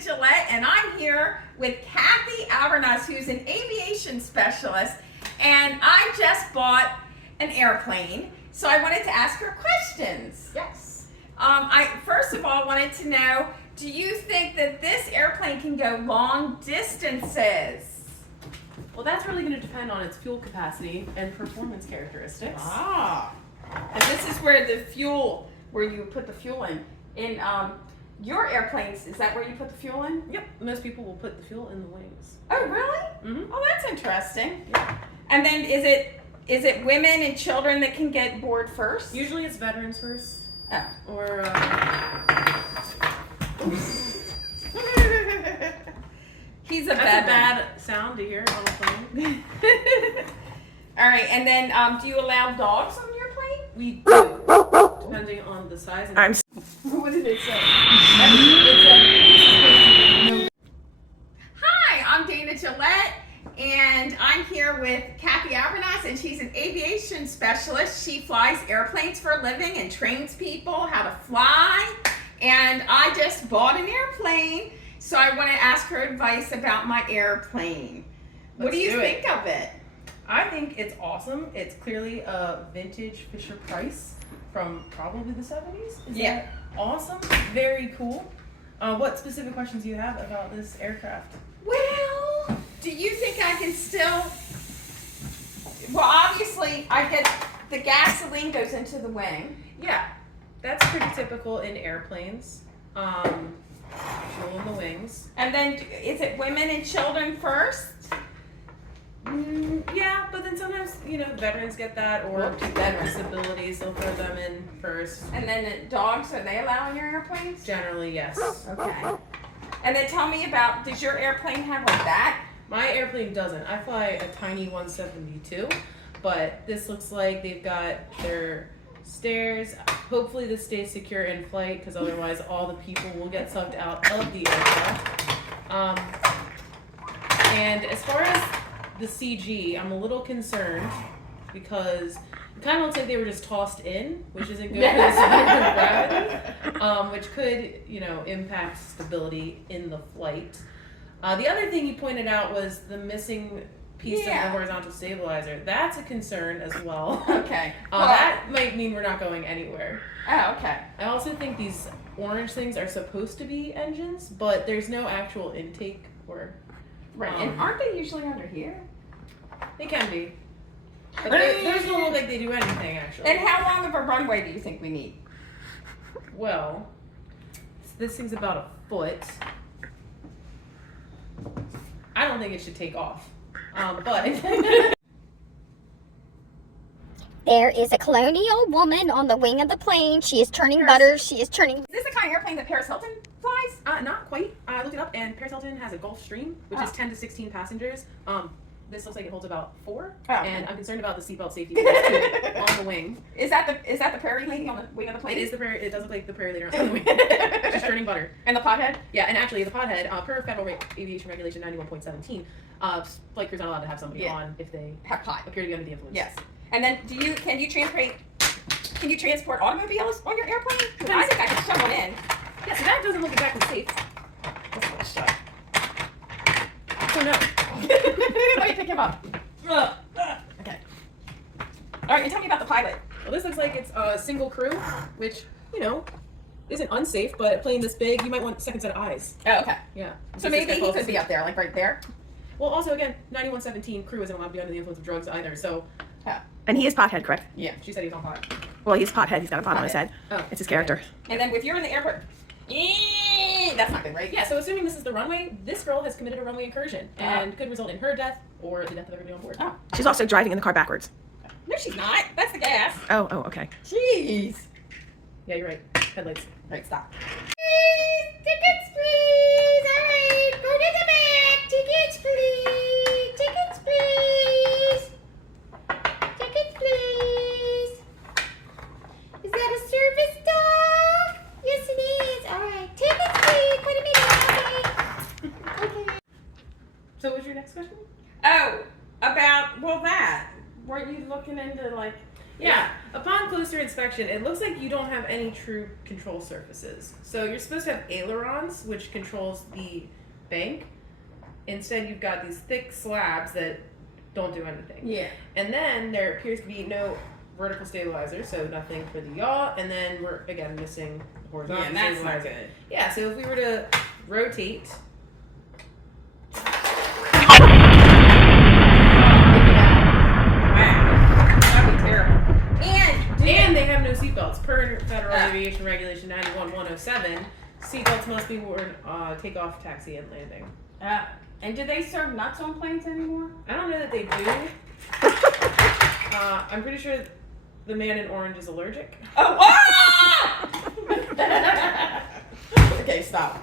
Dana Gillette, and I'm here with Kathy Albernas, who's an aviation specialist, and I just bought an airplane, so I wanted to ask her questions. Yes. I first of all wanted to know, do you think that this airplane can go long distances? Well, that's really going to depend on its fuel capacity and performance characteristics. Ah, and this is where you put the fuel in. In your airplanes, is that where you put the fuel in? Yep. Most people will put the fuel in the wings. Oh, really? Mm-hmm. Oh, that's interesting. Yeah. And then is it women and children that can get board first? Usually it's veterans first. Oh. Or, He's a that's veteran. a bad sound to hear on a plane. All right, and then do you allow dogs on your plane? We do, depending on the size. And What did it say? Hi, I'm Dana Gillette, and I'm here with Kathy Albernas, and she's an aviation specialist. She flies airplanes for a living and trains people how to fly. And I just bought an airplane, so I want to ask her advice about my airplane. What do you think of it? I think it's awesome. It's clearly a vintage Fisher-Price from probably the 70s. Is Yeah. that awesome? Very cool. What specific questions do you have about this aircraft? Well, do you think I can still? Well, obviously, I get the gasoline goes into the wing. Yeah, that's pretty typical in airplanes. Fuel in the wings. And then, is it women and children first? Yeah, but then sometimes, veterans get that, or Whoops, people with disabilities, they'll throw them in first. And then the dogs, are they allowed on your airplanes? Generally, yes. Okay. And then tell me about, does your airplane have like that? My airplane doesn't. I fly a tiny 172, but this looks like they've got their stairs. Hopefully this stays secure in flight, because otherwise all the people will get sucked out of the aircraft. And as far as the CG, I'm a little concerned because it kind of looks like they were just tossed in, which isn't good for the center of gravity, which could, impact stability in the flight. The other thing you pointed out was the missing piece of the horizontal stabilizer. That's a concern as well. Okay. That might mean we're not going anywhere. Oh, okay. I also think these orange things are supposed to be engines, but there's no actual intake or... Right. And aren't they usually under here? They can be. But those don't look like they do anything, actually. And how long of a runway do you think we need? Well, this thing's about a foot. I don't think it should take off. But... There is a colonial woman on the wing of the plane. She is turning butter. She is turning... Is this the kind of airplane that Paris Hilton flies? Not quite. I looked it up, and Paris Hilton has a Gulfstream, which is 10 to 16 passengers. This looks like it holds about 4, and I'm concerned about the seatbelt safety on the wing. Is that the Prairie Lady on the wing of the plane? It is the Prairie. It does look like the Prairie Leader on the wing. She's turning butter. And the pothead? Yeah, and actually the pothead, per Federal Aviation Regulation 91.17, flight crews aren't allowed to have somebody on if they have pot. appear to be under the influence. Yes. And then can you transport automobiles on your airplane? I think I can shove one in. Yeah, so that doesn't look exactly safe. Let's shove. Oh no. Let me pick him up. Okay. All right, and tell me about the pilot. Well, this looks like it's a single crew, which, isn't unsafe, but a plane this big, you might want a second set of eyes. Oh, okay. Yeah. So maybe he could be up there, like right there. Well, also, again, 9117 crew isn't allowed to be under the influence of drugs either, so... And he is pothead, correct? Yeah, she said he was on pot. Well, he's pothead. He's got a pot on his head. Oh. It's his character. And then if you're in the airport... That's not good, right? Yeah, so assuming this is the runway, this girl has committed a runway incursion and could result in her death or the death of everybody on board. Oh. She's also driving in the car backwards. No, she's not. That's the gas. Oh, okay. Jeez. Yeah, you're right. Headlights. Right, stop. Please, tickets, please. All right, go to the back. Tickets, please. Tickets, please. Tickets, please. Is that a service dog? Yes, it is. All right, tickets, please. Put them in the okay. So what's your next question? Oh, about, that. Weren't you looking into, Yeah. Upon closer inspection, it looks like you don't have any true control surfaces. So you're supposed to have ailerons, which controls the bank. Instead, you've got these thick slabs that don't do anything. Yeah. And then there appears to be no vertical stabilizer, so nothing for the yaw. And then we're again missing horizontal Yeah, that's not stabilizer. good. Yeah. So if we were to rotate. Wow. That'd be terrible. And they have no seatbelts. Per Federal Aviation Regulation 91-107, seatbelts must be worn takeoff, taxi, and landing. And do they serve nuts on planes anymore? I don't know that they do. I'm pretty sure the man in orange is allergic. Oh, okay, stop.